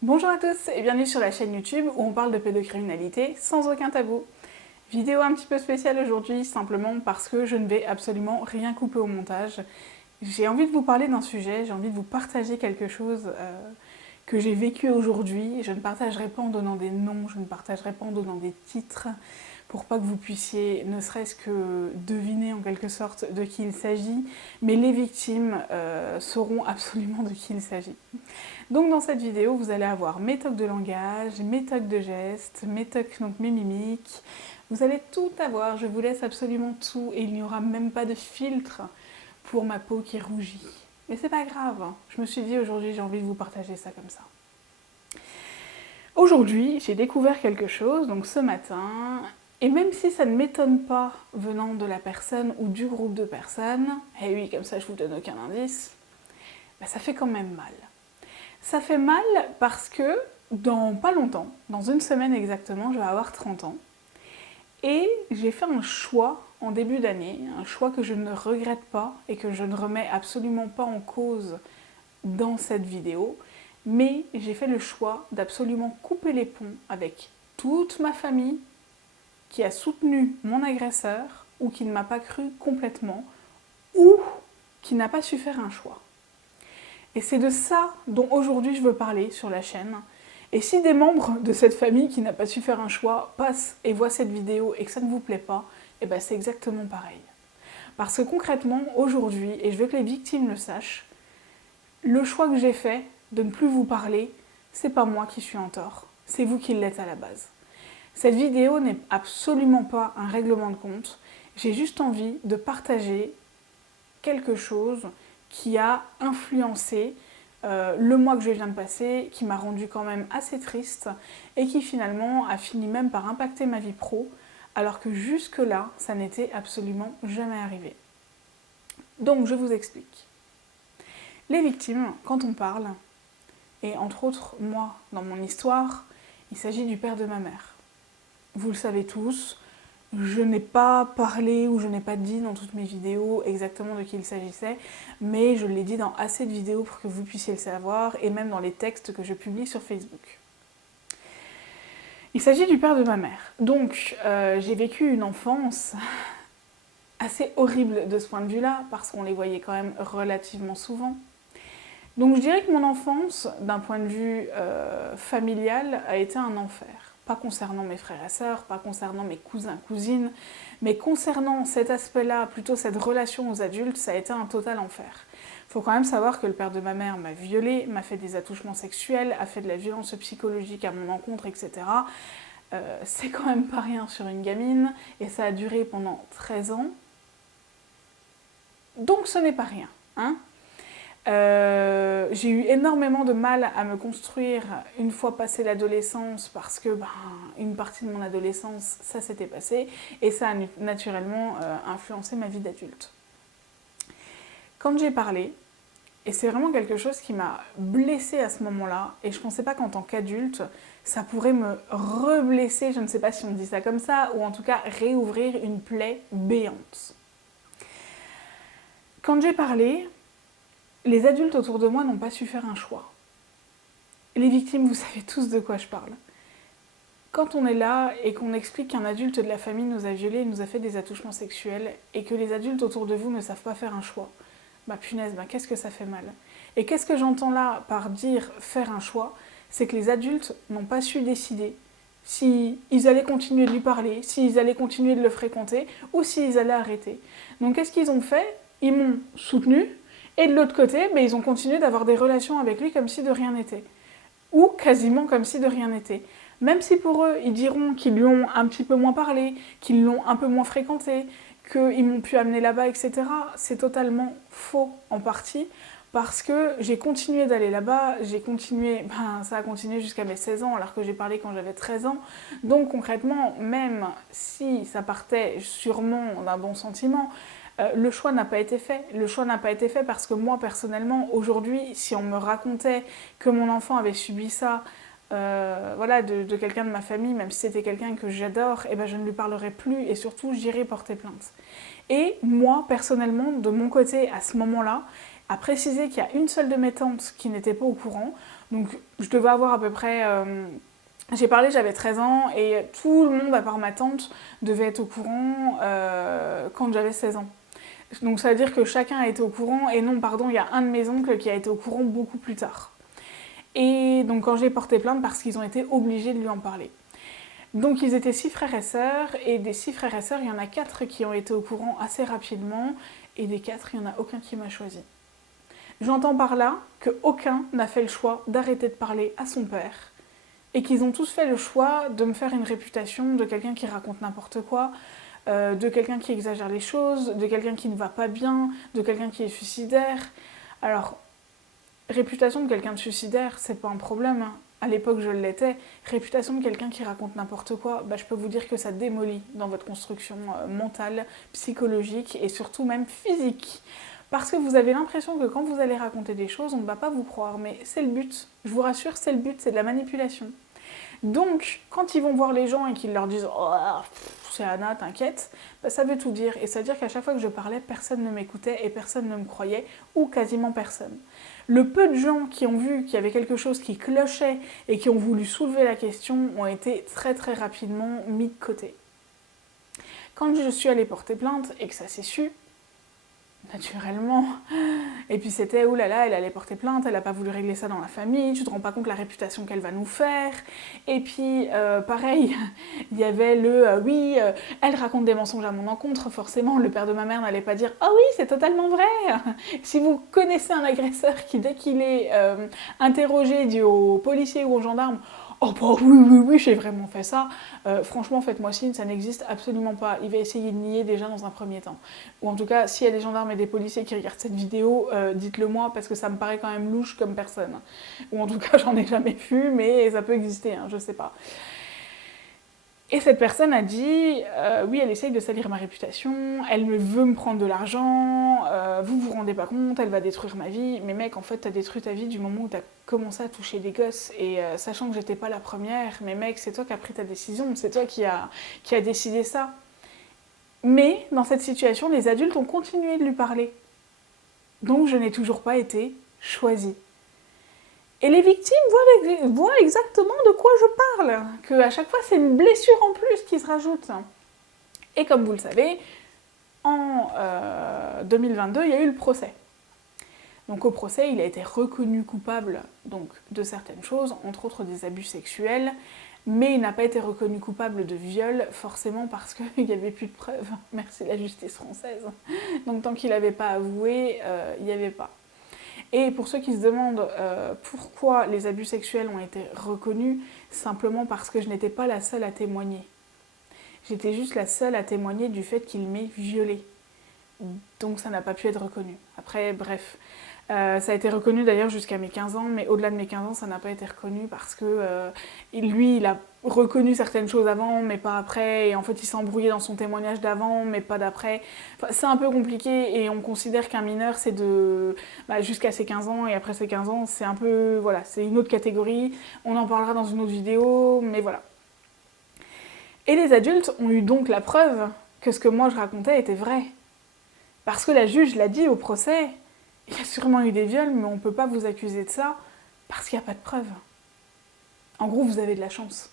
Bonjour à tous et bienvenue sur la chaîne YouTube où on parle de pédocriminalité sans aucun tabou. Vidéo un petit peu spéciale aujourd'hui simplement parce que je ne vais absolument rien couper au montage. J'ai envie de vous parler d'un sujet, j'ai envie de vous partager quelque chose que j'ai vécu aujourd'hui. Je ne partagerai pas en donnant des noms, je ne partagerai pas en donnant des titres pour pas que vous puissiez ne serait-ce que deviner en quelque sorte de qui il s'agit, mais les victimes sauront absolument de qui il s'agit. Donc dans cette vidéo, vous allez avoir mes tocs de langage, mes tocs de gestes, mes tocs, donc mes mimiques. Vous allez tout avoir, je vous laisse absolument tout et il n'y aura même pas de filtre pour ma peau qui rougit. Mais c'est pas grave, je me suis dit aujourd'hui j'ai envie de vous partager ça comme ça. Aujourd'hui, j'ai découvert quelque chose, donc ce matin, et même si ça ne m'étonne pas venant de la personne ou du groupe de personnes, et oui, comme ça je vous donne aucun indice, bah ça fait quand même mal. Ça fait mal parce que dans pas longtemps, dans une semaine exactement, je vais avoir 30 ans. Et j'ai fait un choix en début d'année, un choix que je ne regrette pas et que je ne remets absolument pas en cause dans cette vidéo. Mais j'ai fait le choix d'absolument couper les ponts avec toute ma famille qui a soutenu mon agresseur ou qui ne m'a pas cru complètement ou qui n'a pas su faire un choix. Et c'est de ça dont aujourd'hui je veux parler sur la chaîne. Et si des membres de cette famille qui n'a pas su faire un choix passent et voient cette vidéo et que ça ne vous plaît pas, et ben c'est exactement pareil. Parce que concrètement, aujourd'hui, et je veux que les victimes le sachent, le choix que j'ai fait de ne plus vous parler, c'est pas moi qui suis en tort, c'est vous qui l'êtes à la base. Cette vidéo n'est absolument pas un règlement de compte, j'ai juste envie de partager quelque chose qui a influencé le mois que je viens de passer, qui m'a rendu quand même assez triste et qui finalement a fini même par impacter ma vie pro, alors que jusque-là, ça n'était absolument jamais arrivé. Donc je vous explique. Les victimes, quand on parle, et entre autres moi dans mon histoire, il s'agit du père de ma mère. Vous le savez tous, je n'ai pas parlé ou je n'ai pas dit dans toutes mes vidéos exactement de qui il s'agissait, mais je l'ai dit dans assez de vidéos pour que vous puissiez le savoir, et même dans les textes que je publie sur Facebook. Il s'agit du père de ma mère. Donc, j'ai vécu une enfance assez horrible de ce point de vue-là, parce qu'on les voyait quand même relativement souvent. Donc je dirais que mon enfance, d'un point de vue familial, a été un enfer. Pas concernant mes frères et sœurs, pas concernant mes cousins, cousines, mais concernant cet aspect-là, plutôt cette relation aux adultes, ça a été un total enfer. Il faut quand même savoir que le père de ma mère m'a violée, m'a fait des attouchements sexuels, a fait de la violence psychologique à mon encontre, etc. C'est quand même pas rien sur une gamine, et ça a duré pendant 13 ans. Donc ce n'est pas rien, hein. J'ai eu énormément de mal à me construire une fois passée l'adolescence parce que une partie de mon adolescence, ça s'était passé et ça a naturellement influencé ma vie d'adulte. Quand j'ai parlé, et c'est vraiment quelque chose qui m'a blessée à ce moment-là, et je pensais pas qu'en tant qu'adulte, ça pourrait me reblesser, je ne sais pas si on dit ça comme ça, ou en tout cas réouvrir une plaie béante. Quand j'ai parlé, les adultes autour de moi n'ont pas su faire un choix. Les victimes, vous savez tous de quoi je parle. Quand on est là et qu'on explique qu'un adulte de la famille nous a violés, nous a fait des attouchements sexuels, et que les adultes autour de vous ne savent pas faire un choix, punaise, qu'est-ce que ça fait mal. Et qu'est-ce que j'entends là par dire faire un choix? C'est que les adultes n'ont pas su décider s'ils allaient continuer de lui parler, s'ils allaient continuer de le fréquenter, ou s'ils allaient arrêter. Donc qu'est-ce qu'ils ont fait? Ils m'ont soutenu, et de l'autre côté, ils ont continué d'avoir des relations avec lui comme si de rien n'était. Ou quasiment comme si de rien n'était. Même si pour eux, ils diront qu'ils lui ont un petit peu moins parlé, qu'ils l'ont un peu moins fréquenté, qu'ils m'ont pu amener là-bas, etc. C'est totalement faux en partie, parce que j'ai continué d'aller là-bas, ça a continué jusqu'à mes 16 ans, alors que j'ai parlé quand j'avais 13 ans. Donc concrètement, même si ça partait sûrement d'un bon sentiment, le choix n'a pas été fait. Le choix n'a pas été fait parce que moi, personnellement, aujourd'hui, si on me racontait que mon enfant avait subi ça, de quelqu'un de ma famille, même si c'était quelqu'un que j'adore, je ne lui parlerai plus et surtout, j'irai porter plainte. Et moi, personnellement, de mon côté, à ce moment-là, à préciser qu'il y a une seule de mes tantes qui n'était pas au courant, Donc je devais avoir à peu près... j'ai parlé, j'avais 13 ans, et tout le monde, à part ma tante, devait être au courant quand j'avais 16 ans. Donc ça veut dire que chacun a été au courant, et non, pardon, il y a un de mes oncles qui a été au courant beaucoup plus tard. Et donc quand j'ai porté plainte, parce qu'ils ont été obligés de lui en parler. Donc ils étaient 6 frères et sœurs, et des 6 frères et sœurs, il y en a 4 qui ont été au courant assez rapidement, et des 4, il n'y en a aucun qui m'a choisi. J'entends par là qu'aucun n'a fait le choix d'arrêter de parler à son père, et qu'ils ont tous fait le choix de me faire une réputation de quelqu'un qui raconte n'importe quoi, de quelqu'un qui exagère les choses, de quelqu'un qui ne va pas bien, de quelqu'un qui est suicidaire. Alors, réputation de quelqu'un de suicidaire, c'est pas un problème, hein. À l'époque, je l'étais. Réputation de quelqu'un qui raconte n'importe quoi, je peux vous dire que ça démolit dans votre construction mentale, psychologique et surtout même physique. Parce que vous avez l'impression que quand vous allez raconter des choses, on ne va pas vous croire, mais c'est le but. Je vous rassure, c'est le but, c'est de la manipulation. Donc, quand ils vont voir les gens et qu'ils leur disent « Oh, c'est Anna, t'inquiète », ça veut tout dire. Et ça veut dire qu'à chaque fois que je parlais, personne ne m'écoutait et personne ne me croyait, ou quasiment personne. Le peu de gens qui ont vu qu'il y avait quelque chose qui clochait et qui ont voulu soulever la question ont été très très rapidement mis de côté. Quand je suis allée porter plainte et que ça s'est su, naturellement. Et puis c'était, oulala, elle allait porter plainte, elle n'a pas voulu régler ça dans la famille, tu te rends pas compte de la réputation qu'elle va nous faire. Et puis, pareil, il y avait oui, elle raconte des mensonges à mon encontre, forcément, le père de ma mère n'allait pas dire « Ah oui, c'est totalement vrai !» Si vous connaissez un agresseur qui, dès qu'il est interrogé, dit aux policiers ou aux gendarmes « Oh bah oui, j'ai vraiment fait ça », franchement, faites-moi signe, ça n'existe absolument pas. Il va essayer de nier déjà dans un premier temps. Ou en tout cas, s'il y a des gendarmes et des policiers qui regardent cette vidéo, dites-le moi, parce que ça me paraît quand même louche comme personne. Ou en tout cas, j'en ai jamais vu, mais ça peut exister, hein, je sais pas. Et cette personne a dit, oui, elle essaye de salir ma réputation, elle veut me prendre de l'argent, vous vous rendez pas compte, elle va détruire ma vie. Mais mec, en fait, t'as détruit ta vie du moment où t'as commencé à toucher des gosses. Et sachant que j'étais pas la première, mais mec, c'est toi qui as pris ta décision, c'est toi qui a décidé ça. Mais dans cette situation, les adultes ont continué de lui parler. Donc je n'ai toujours pas été choisie. Et les victimes voient exactement de quoi je parle. Qu'à chaque fois, c'est une blessure en plus qui se rajoute. Et comme vous le savez, en 2022, il y a eu le procès. Donc au procès, il a été reconnu coupable donc, de certaines choses, entre autres des abus sexuels, mais il n'a pas été reconnu coupable de viol, forcément parce qu'il n'y avait plus de preuves. Merci la justice française. Donc tant qu'il n'avait pas avoué, il n'y avait pas. Et pour ceux qui se demandent pourquoi les abus sexuels ont été reconnus, simplement parce que je n'étais pas la seule à témoigner. J'étais juste la seule à témoigner du fait qu'il m'ait violée. Donc ça n'a pas pu être reconnu. Après, bref. Ça a été reconnu d'ailleurs jusqu'à mes 15 ans, mais au-delà de mes 15 ans, ça n'a pas été reconnu parce que lui, il a reconnu certaines choses avant, mais pas après, et en fait, il s'est embrouillé dans son témoignage d'avant, mais pas d'après. Enfin, c'est un peu compliqué, et on considère qu'un mineur, c'est jusqu'à ses 15 ans, et après ses 15 ans, c'est un peu... Voilà, c'est une autre catégorie. On en parlera dans une autre vidéo, mais voilà. Et les adultes ont eu donc la preuve que ce que moi je racontais était vrai. Parce que la juge l'a dit au procès, il y a sûrement eu des viols, mais on ne peut pas vous accuser de ça parce qu'il n'y a pas de preuves. En gros, vous avez de la chance.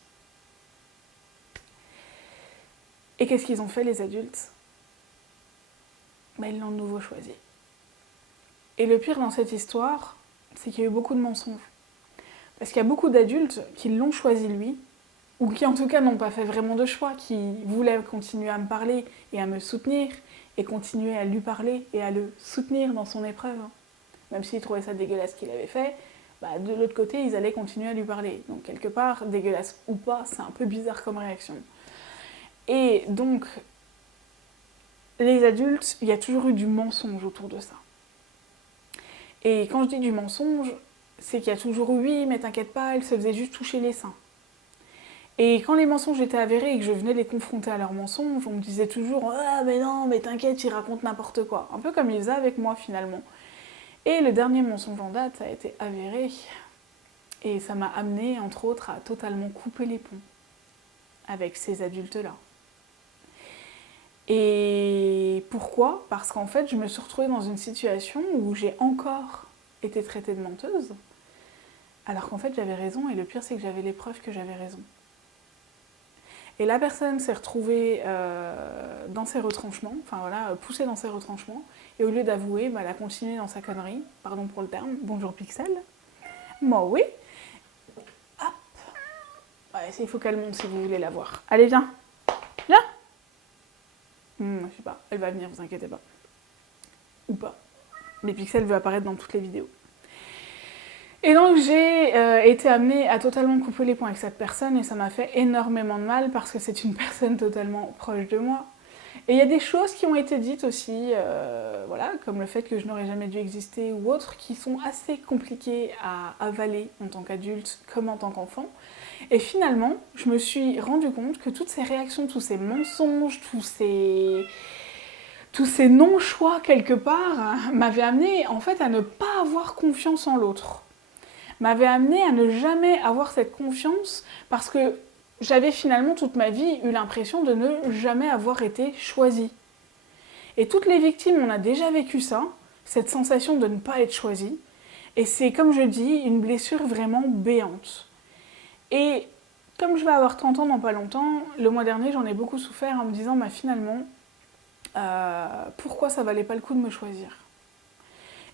Et qu'est-ce qu'ils ont fait, les adultes ? Ils l'ont de nouveau choisi. Et le pire dans cette histoire, c'est qu'il y a eu beaucoup de mensonges. Parce qu'il y a beaucoup d'adultes qui l'ont choisi lui, ou qui en tout cas n'ont pas fait vraiment de choix, qui voulaient continuer à me parler et à me soutenir, et continuer à lui parler et à le soutenir dans son épreuve. Même s'ils trouvaient ça dégueulasse ce qu'il avait fait, de l'autre côté, ils allaient continuer à lui parler. Donc quelque part, dégueulasse ou pas, c'est un peu bizarre comme réaction. Et donc, les adultes, il y a toujours eu du mensonge autour de ça. Et quand je dis du mensonge, c'est qu'il y a toujours eu « oui, mais t'inquiète pas, elle se faisait juste toucher les seins ». Et quand les mensonges étaient avérés et que je venais les confronter à leurs mensonges, on me disait toujours « ah mais non, mais t'inquiète, ils racontent n'importe quoi ». Un peu comme ils faisaient avec moi finalement. Et le dernier mensonge en date, ça a été avéré. Et ça m'a amené, entre autres, à totalement couper les ponts avec ces adultes-là. Et pourquoi ? Parce qu'en fait, je me suis retrouvée dans une situation où j'ai encore été traitée de menteuse, Alors qu'en fait j'avais raison, et le pire c'est que j'avais les preuves que j'avais raison. Et la personne s'est retrouvée dans ses retranchements, enfin voilà, poussée dans ses retranchements, et au lieu d'avouer, elle a continué dans sa connerie, pardon pour le terme, bonjour Pixel, moi oui, hop, ouais, il faut qu'elle monte si vous voulez la voir. Allez viens, viens. Je sais pas, elle va venir, vous inquiétez pas. Ou pas. Mais Pixel veut apparaître dans toutes les vidéos. Et donc j'ai été amenée à totalement couper les ponts avec cette personne et ça m'a fait énormément de mal parce que c'est une personne totalement proche de moi. Et il y a des choses qui ont été dites aussi, voilà, comme le fait que je n'aurais jamais dû exister ou autres, qui sont assez compliquées à avaler en tant qu'adulte comme en tant qu'enfant. Et finalement, je me suis rendu compte que toutes ces réactions, tous ces mensonges, tous ces non-choix quelque part m'avaient amené en fait à ne pas avoir confiance en l'autre. M'avait amené à ne jamais avoir cette confiance parce que j'avais finalement toute ma vie eu l'impression de ne jamais avoir été choisie. Et toutes les victimes, on a déjà vécu ça, cette sensation de ne pas être choisie. Et c'est, comme je dis, une blessure vraiment béante. Et comme je vais avoir 30 ans dans pas longtemps, le mois dernier, j'en ai beaucoup souffert en me disant, finalement, pourquoi ça valait pas le coup de me choisir ?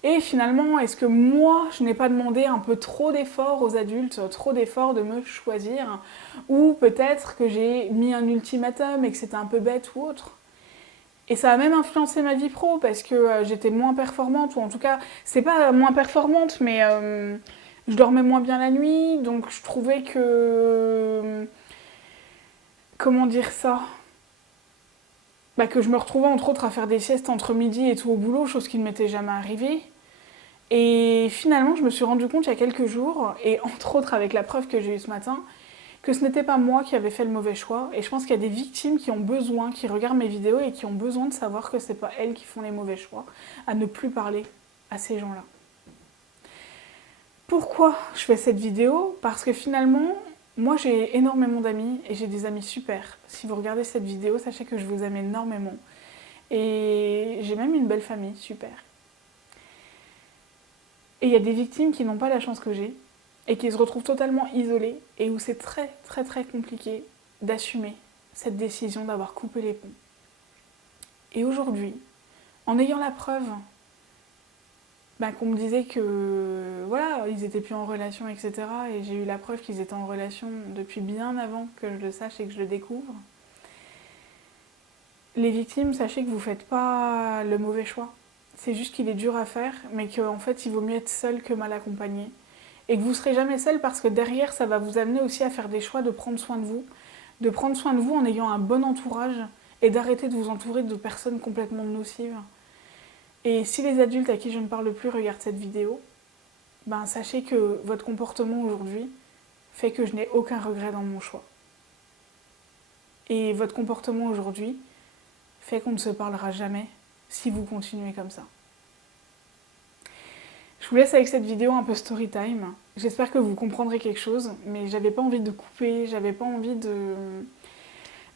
Et finalement, est-ce que moi, je n'ai pas demandé un peu trop d'efforts aux adultes, trop d'efforts de me choisir ? Ou peut-être que j'ai mis un ultimatum et que c'était un peu bête ou autre ? Et ça a même influencé ma vie pro parce que j'étais moins performante, ou en tout cas, c'est pas moins performante, mais je dormais moins bien la nuit, donc je trouvais que... Comment dire ça ? Que je me retrouvais entre autres à faire des siestes entre midi et tout au boulot, chose qui ne m'était jamais arrivée. Et finalement, je me suis rendu compte il y a quelques jours, et entre autres avec la preuve que j'ai eue ce matin, que ce n'était pas moi qui avais fait le mauvais choix. Et je pense qu'il y a des victimes qui ont besoin, qui regardent mes vidéos et qui ont besoin de savoir que c'est pas elles qui font les mauvais choix, à ne plus parler à ces gens-là. Pourquoi je fais cette vidéo ? Parce que finalement, moi j'ai énormément d'amis et j'ai des amis super. Si vous regardez cette vidéo, sachez que je vous aime énormément. Et j'ai même une belle famille, super. Et il y a des victimes qui n'ont pas la chance que j'ai et qui se retrouvent totalement isolées et où c'est très très très compliqué d'assumer cette décision d'avoir coupé les ponts. Et aujourd'hui, en ayant la preuve qu'on me disait que voilà, ils étaient plus en relation, etc. et j'ai eu la preuve qu'ils étaient en relation depuis bien avant que je le sache et que je le découvre, les victimes, sachez que vous ne faites pas le mauvais choix. C'est juste qu'il est dur à faire, mais qu'en fait, il vaut mieux être seul que mal accompagné. Et que vous ne serez jamais seul parce que derrière, ça va vous amener aussi à faire des choix de prendre soin de vous en ayant un bon entourage et d'arrêter de vous entourer de personnes complètement nocives. Et si les adultes à qui je ne parle plus regardent cette vidéo, sachez que votre comportement aujourd'hui fait que je n'ai aucun regret dans mon choix. Et votre comportement aujourd'hui fait qu'on ne se parlera jamais si vous continuez comme ça. Je vous laisse avec cette vidéo un peu story time. J'espère que vous comprendrez quelque chose, mais j'avais pas envie de couper, j'avais pas envie de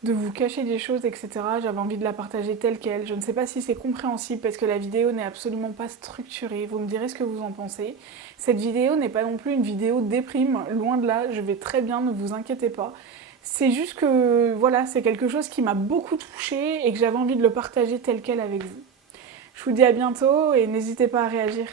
vous cacher des choses, etc. J'avais envie de la partager telle qu'elle. Je ne sais pas si c'est compréhensible parce que la vidéo n'est absolument pas structurée. Vous me direz ce que vous en pensez. Cette vidéo n'est pas non plus une vidéo déprime, loin de là, je vais très bien, ne vous inquiétez pas. C'est juste que voilà, c'est quelque chose qui m'a beaucoup touchée et que j'avais envie de le partager tel quel avec vous. Je vous dis à bientôt et n'hésitez pas à réagir.